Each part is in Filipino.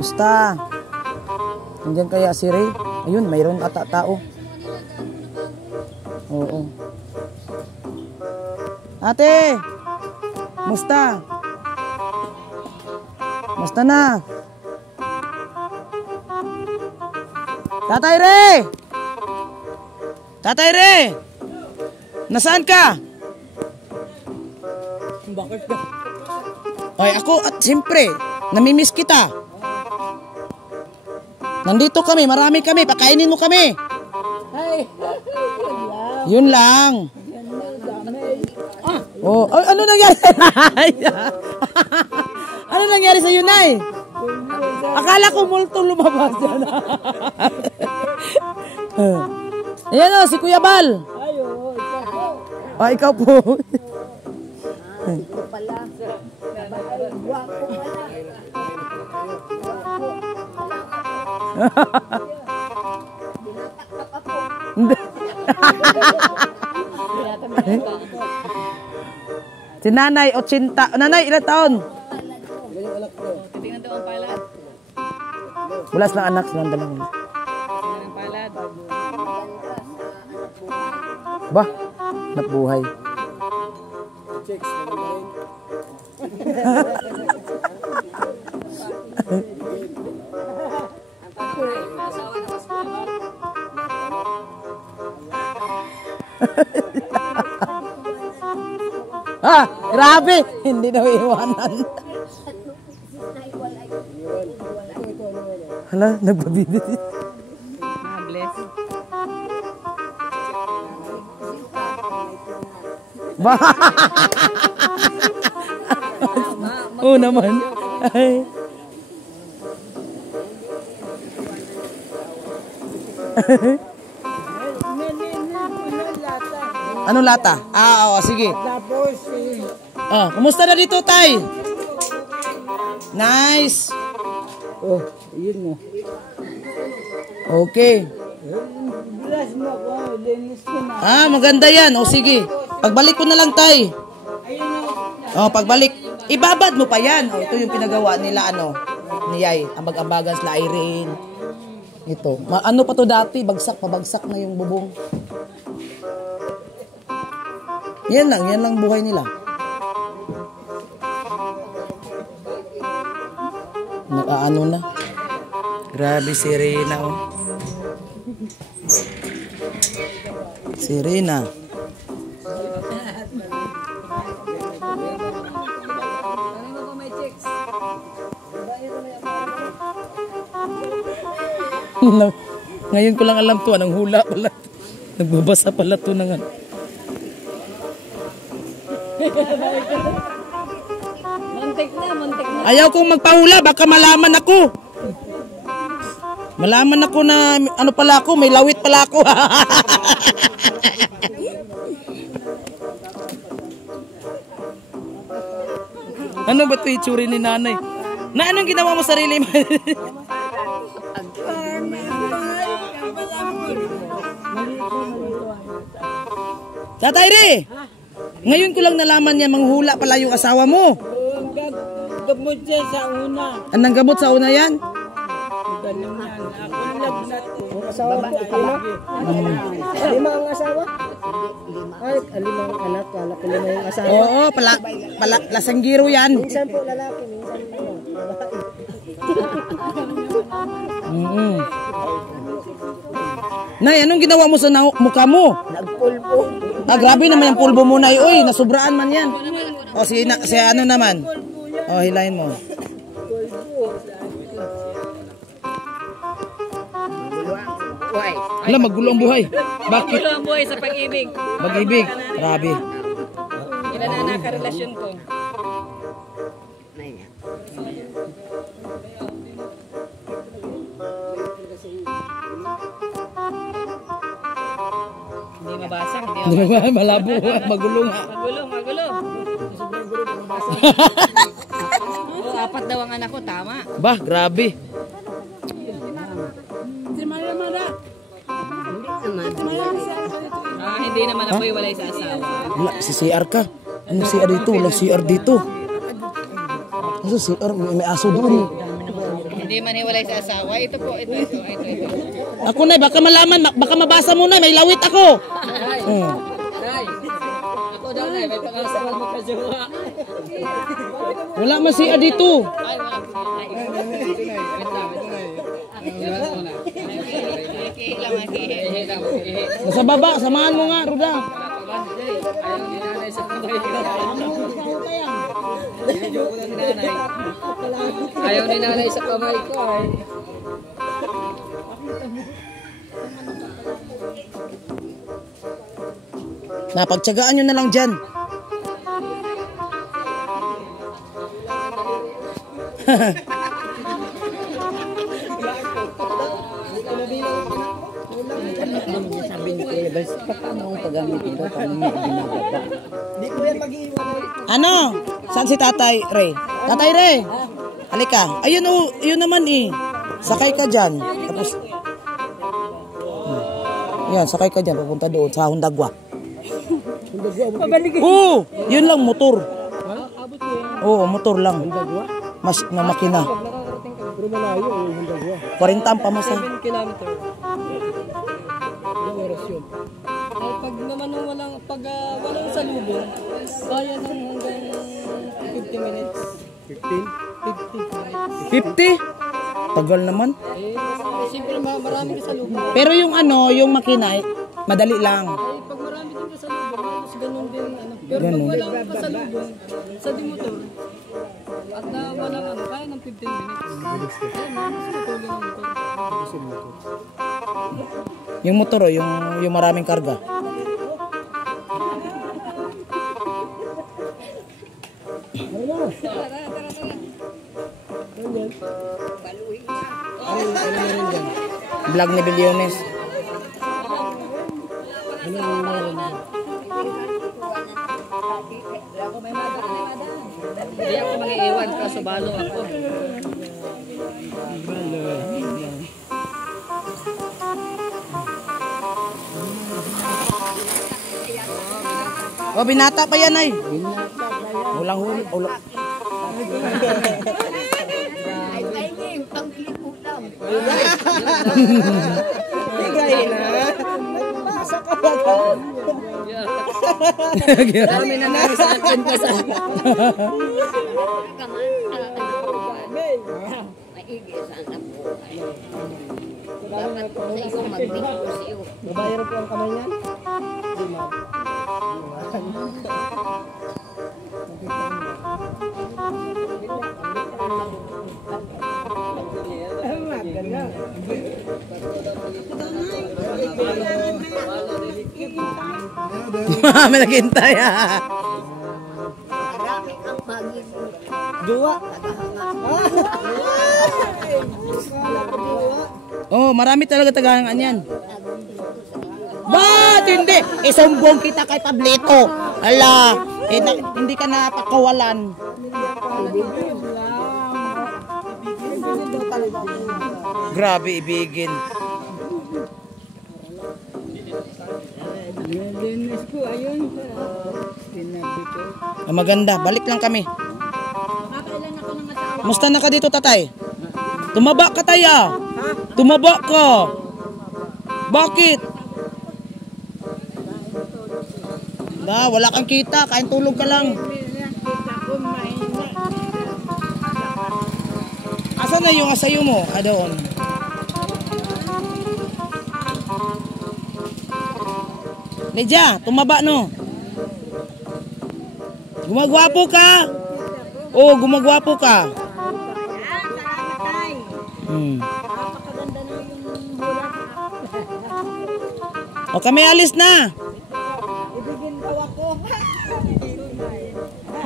Basta. Nandiyan kaya si Ray? Ayun, mayroon ata tao. Oo. Ate! Musta? Musta na? Tatay Ray! Tatay Ray! Nasaan ka? Bakit ba? Ay, ako at siyempre, namimiss kita. Nandito kami, marami kami, pakainin mo kami. Ay, yun lang. Oh, ay, ano nangyari? Ano nangyari sa yun, Nay? Akala ko multo lumabas yan. Ayan o, si Kuya Bal. ayo, ikaw po. Ah, ikaw po. Ikaw pala. Guwapo pala. Binataktak ako. Hindi. Si Nanay, 80. Nanay, ilang taon? Titingnan daw ang palad. Bulas ng anak silang dalawa. Titingnan ang palad. Bah, nabuhay. Chicks, Ah, grabe. Hindi daw iwanan. Hala, nagbabidit. Bless. Ba? Oo naman. Ay. Anong lata? Ah, oo, sige. tapos, Ah, kumusta na dito, Tay? Nice. oh, yun mo. Okay. Bless mo ko, linis ko na. Ah, maganda yan. O sige. Pagbalik ko na lang, Tay. Oh, pagbalik. Ibabad mo pa yan. Oh, ito yung pinagawa nila, ano, ni Yay. Ambag-ambagan sila Irene. Ito. Ano pa to dati? Bagsak, pabagsak na yung bubong. Yan lang buhay nila. Nakaano na. Grabe si Rina, oh. Si Rina. Ngayon ko lang alam to, anong hula pala. Nagbabasa pala to ng ano. Muntik na. Ayaw kong magpahula, baka malaman ako. Malaman ako na ano pala ako, may lawit pala ako. Ano ba ito itsuri ni nanay? Na anong ginawa mo sarili mo? Tatay Ray! Ngayon ko lang nalaman niya manghula pala yung asawa mo. Gamot siya sa una. Anong gamot sa una yan? Ganun yan. Ako lagnat. Ang asawa ko, lima ang asawa? Ay, lima ang anak. Kala ko lima yung asawa. Oo, lasanggiro yan. Minsan po lalaki, minsan po babae. Nay, anong ginawa mo sa mukha mo? Nagpulbo. Ah, grabe naman yung pulbo mo, Nay. Uy, nasubraan man yan. O, si ano naman? O, hilahin mo. Hala, magulo ang buhay. Bakit? Magulo ang buhay sa pag-ibig. Mag-ibig. Grabe. Ilan na nakarelasyon ko. Hindi mabasa. Hindi mabasa. Malabo. Magulo nga. Magulo. Oo, 4 daw ang anak ko. Tama. Bah, grabe. Hindi naman ako iwalay sa asawa. Wala, si CR ka. Ano CR dito? Wala CR dito. Ano CR? May aso doon. Hindi man hiwalay sa asawa. Ito po, ito. Ako na, baka malaman, baka mabasa mo na, may lawit ako. Nay, ako daw na, may pag-asawa mo kajowa. Wala man siya dito. Ay, wala po. Nasa baba, samahan mo nga, Ruda. Ayaw ni nanay sa kamay ko ay. Napagtsagaan nyo na lang dyan. Ano? Saan si Tatay Ray? Tatay Ray! Halika. Ayun o, yun naman eh. Sakay ka dyan. Tapos, yan, sakay ka dyan. Pupunta doon sa Hundagwa. Oo, yun lang, motor. Oo, motor lang. Na makina. 40 ang pamasa. 7 kilometer. Ilang oras yun? Pag naman walang salubong, kaya nang hanggang 50 minutes. 50 minutes. 50? Tagal naman. Siyempre marami ka salubong. Pero yung yung makina, madali lang. Pag marami din ka salubong, mas ganun din. Pero pag walang kasalubong, sa dimotor, at walang kaya ng 15 minutes. Mas matuloy ng motor. Yung motor, yung maraming karga. Vlog ni Bilyones. Hindi ako mag-iiwan kaso balo ako. O, binata pa yan ay. Ulang huli. Bigay na. Nagbasa ka ba? Dami na namin sa akin pa sa Dapat po sa iyo magbigay po sa iyo. Babayaran po ang kamay niyan? Hindi, ma'am. May naghintay Marami ang magiging Duwa. Oh, marami talaga tagahangan yan. Ba't hindi? Isumbong kita kay Pablito. Ala, hindi ka napakawalan. Grabe, ibigin. Maganda, balik lang kami. Musta na ka dito, tatay? Tumaba ka, taya. Tumaba ka. Bakit? Wala kang kita, kain tulog ka lang. Asan na yung asayo mo? Doon. Leja, tumaba no. Gumagwapo ka. Oh, gumagwapo ka. O kami alis na. ibigin daw ako.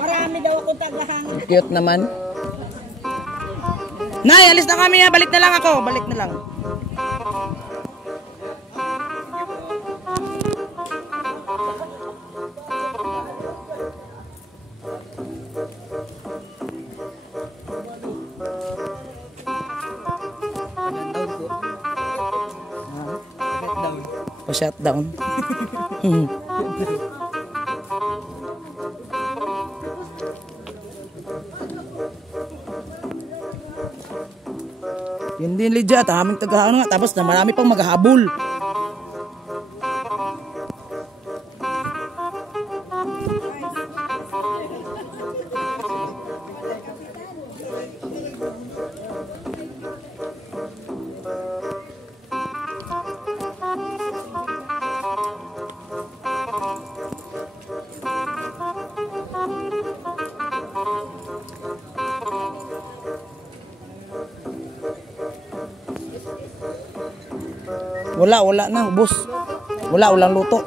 Marami daw ako tagahangin. Cute naman. Nay, alis na kami ha. Balik na lang ako. Balik na lang. Pa-shutdown. Hindi legit, aming tagahan nga. Tapos na marami pang maghahabol. Wala na, ubos. Walang luto.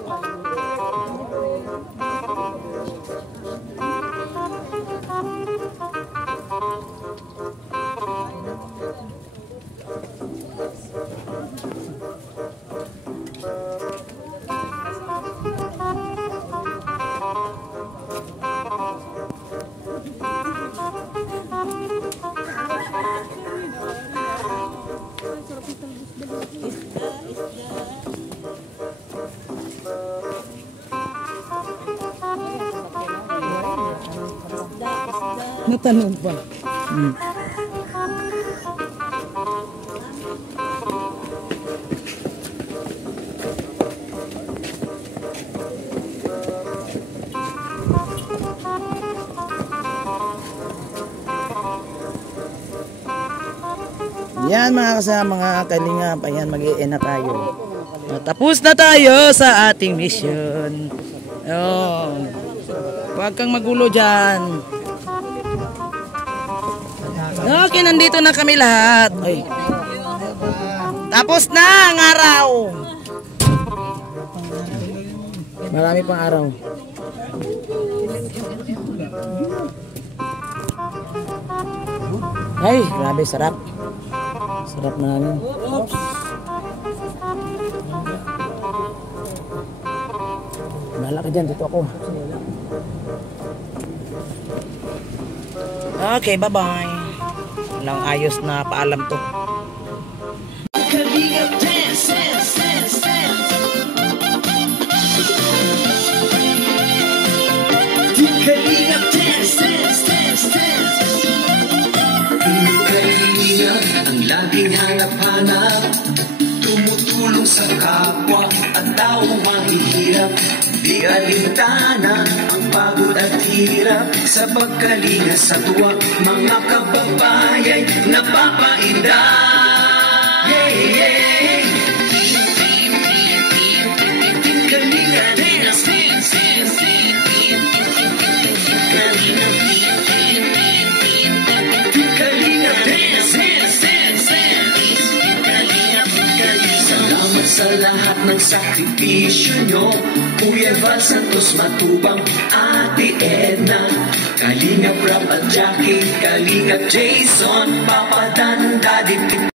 Natanong pa. Yan mga kasama, mga kalingap. Ayan, mag-i-end na tayo. Tapos na tayo sa ating mission. Oh. Huwag kang magulo dyan. Okay, nandito na kami lahat. Ay. Tapos na ang araw. Marami pang araw. Ay, grabe, sarap. Sarap na namin. Bahala ka dyan, dito ako. Okay, bye-bye. Walang ayos na paalam to. Kalingap dance, dance, dance, dance. Kalingap dance, dance, dance, dance. Kalingap ang laging hanap-hanap, tumutulong sa kapwa at tao mahihirap. Di alintana ang pagod at hirap, sa pagkalinga sa tuwa mga kababayay napapainda. Yeah, yeah. Kalinga dance, dance, dance. Kalinga dance, dance, dance. Salamat sa lahat ng sakripisyo nyo, Kuya Val Santos Matubang, Ate Edna, Kalingap Rap at Jackie, Kalingap Jason, Papa Dan, Daddy